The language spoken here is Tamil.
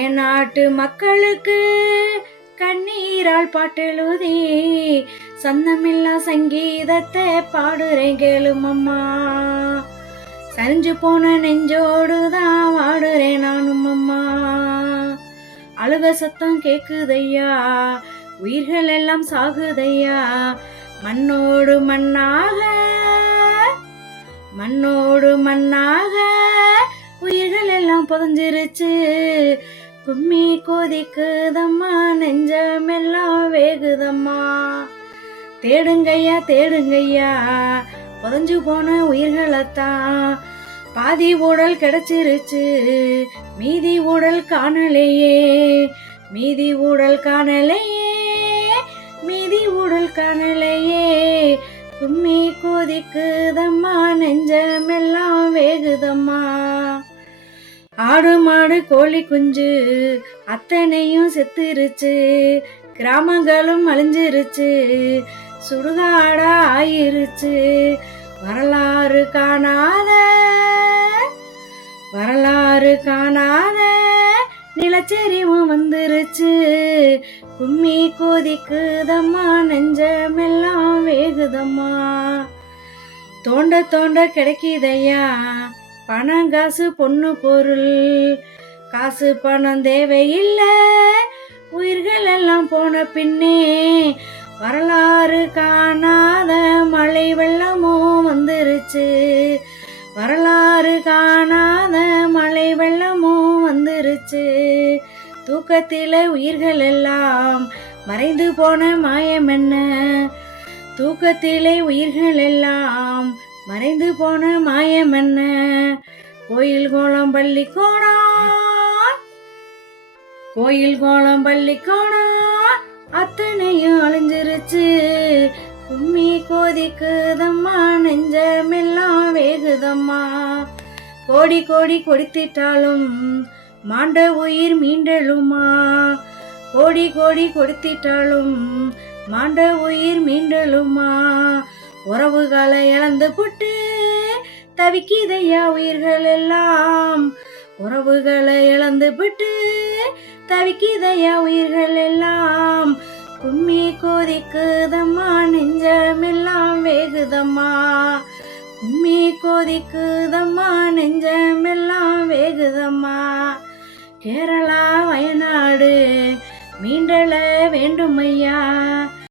என் நாட்டு மக்களுக்கு கண்ணீரால் பாட்டெழுதி சந்தமில்லா சங்கீதத்தை பாடுறேன் கேளும் அம்மா. சரிஞ்சு போன நெஞ்சோடுதான் வாடுறேன் நானும் அம்மா. அழுக சத்தம் கேக்குதையா, உயிர்கள் எல்லாம் சாகுதையா. மண்ணோடு மண்ணாக மண்ணோடு மண்ணாக உயிர்கள் எல்லாம் புதஞ்சிருச்சு. கும்மி கொதிக்குதம்மா, நெஞ்சமெல்லாம் வேகுதம்மா. தேடுங்கய்யா தேடுங்கய்யா, புதஞ்சு போன உயிர்களத்தான். பாதி ஊடல் கிடைச்சிருச்சு, மீதி ஊடல் காணலையே. மீதி ஊடல் காணலையே, மீதி ஊடல் காணலையே. கும்மி கொதிக்குதம்மா, நெஞ்சமெல்லாம் வேகுதம்மா. ஆடு மாடு கோழி குஞ்சு அத்தனையும் செத்துருச்சு. கிராமங்களும் அழிஞ்சிருச்சு, சுடுகாடா ஆயிருச்சு. வரலாறு காணாத வரலாறு காணாத நிலச்சரிவும் வந்துருச்சு. கும்மி கொதிக்குதம்மா, நெஞ்சமெல்லாம் வேகுதம்மா. தோண்ட தோண்ட கிடைக்குதையா பணம் காசு பொண்ணு பொருள். காசு பணம் தேவையில்லை, உயிர்கள் எல்லாம் போன பின்னே. வரலாறு காணாத மழை வெள்ளமும் வந்துருச்சு. வரலாறு காணாத மழை வெள்ளமும் வந்துருச்சு. தூக்கத்தில உயிர்கள் எல்லாம் மறைந்து போன மாயம் என்ன. தூக்கத்திலே உயிர்கள் எல்லாம் மறைந்து போன மாயம் என்ன. கோயில் கோலம் பள்ளிக்கூடம், கோயில் கோலம் பள்ளிக்கூடம் அத்தனையும் அழிஞ்சிருச்சு. கும்மி கொதிக்குதம்மா, நெஞ்சமெல்லாம் வேகுதம்மா. கோடி கோடி கொடுத்திட்டாலும் மாண்ட உயிர் மீண்டெழுமா. கோடி கோடி கொடுத்திட்டாலும் மாண்ட உயிர் மீண்டெழுமா. உறவுகளை இழந்து புட்டு தவிக்கிதையா உயிர்கள் எல்லாம். உறவுகளை இழந்து விட்டு தவிக்கிதையா உயிர்கள் எல்லாம். கும்மி கொதிக்குதம்மா, நெஞ்சமெல்லாம் வேகுதம்மா. கும்மி கொதிக்குதம்மா, நெஞ்சமெல்லாம் வேகுதம்மா. கேரளா வயநாடு மீண்டெழ வேண்டுமையா.